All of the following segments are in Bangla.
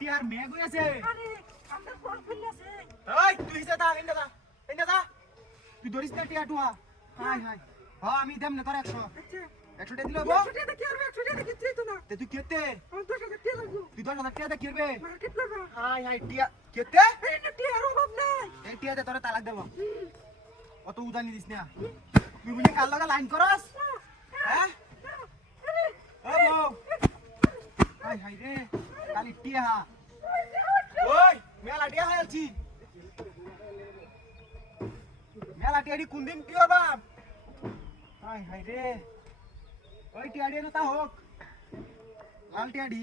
টিয়ার মেঘ হয়েছে। আরে আমরা ফোন ফেলেছে। এই তুই যা এন্ডা তুই ধরিস না টিয়া টুয়া। হাই হাই হ্যাঁ আমি দেম না তোর 100 আচ্ছা 100 টাকা দিলে হবো। 100 টাকা কি আর 100 টাকা কি চাই তো না। তে তুই কেতে আমার 10,000 টাকা লাগবে। তুই 10,000 টাকা কি করবে? মার্কেট করব। হাই হাই টিয়া কেতে এই না টিয়ার অভাব নাই। এই টিয়াতে তোরে তালাক দেব। অত উদানি দিস না তুই বলি কাল লাগা লাইন করস হ্যাঁ ও বউ হাই হাই রে কালি টিয়া ওই মেলা টিয়া হালছি মেলা টিয়াডি কোন দিন কি হবা হাই হাই রে ওই টিয়াডি না হোক লাল টিয়াডি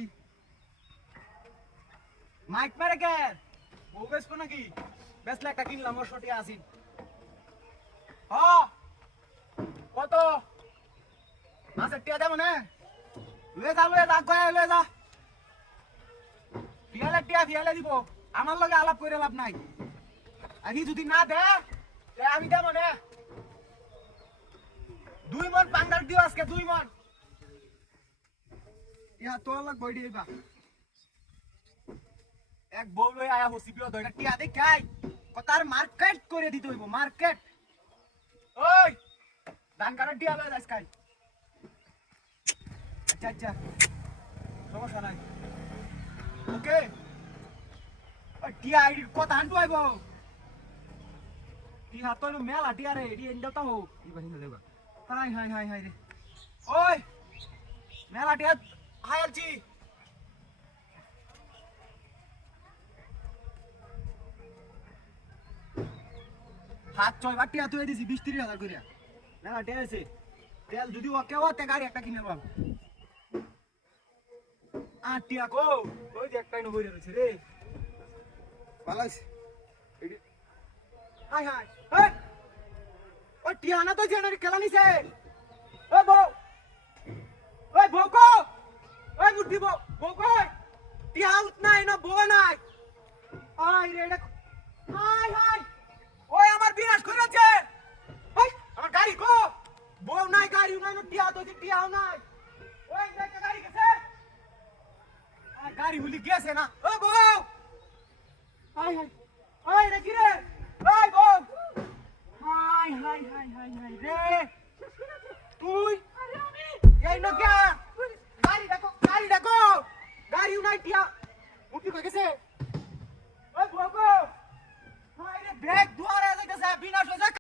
মাইক মারে কে ও বেশ নাকি বেশ একটা কিনলাম ওর শটি আসিন হ্যাঁ কত মাসে টিয়া দেব না লয়ে যা কয় লয়ে যা ফিয়ালে দিব আমার লগে আলাপ করে লাভ নাই আগে যদি না দে আমি দেব না 2 মন পাঙ্গাল দিও আজকে 2 মন ইয়া তোর লাগ বইডি বা এক বউ লই আয়া হসিপিও দইটা টিয়া দেখাই কতার মার্কেট করে দিতে হইব মার্কেট ওই দান কাটা টিয়া লয় আজকাল আচ্ছা আচ্ছা সমস্যা নাই ওকে টিয়া আইডির কথা হান্টু আইব টি হাত তো মেলা টিয়া রে এডি এন্ডা তো হোক ই Bahin লেবা high high high high রে ওই মেলা টিয়া হাই আলছি হাত ছয় বার টিয়া তুই দিছি 20-30 হাজার করিয়া মেলা টিয়া আছে তেল যদি ওকে ওতে গাড়ি একটা কিনে লব টিয়া কো ওই যে একটাই নবই রয়েছে রে বালাস হাই হাই এই ও টিয়া না তো জেনারে খেলা নিছে ও বউ ওই বউকো ওই মুঠি বউকো টিয়া আউট নাই না বউ নাই আই রে এটা হাই হাই ওই আমার বিনাশ করেছে ওই আমার গাড়ি কো বউ নাই গাড়ি নাই টিয়া তো টিয়া নাই ওই একটা গাড়ি গেছে গাড়ি হুলি গেছে না ও বউ হাই হাই ওই রে কি রে ওই বউ high high high high high রে তুই আরে আমি এই না কে গাড়ি দেখো গাড়ি নাই টিয়া মুটি কই গেছে ওই বউ হাই রে ব্রেক দুয়ারে যাইতেছে বিনাশ হয়ে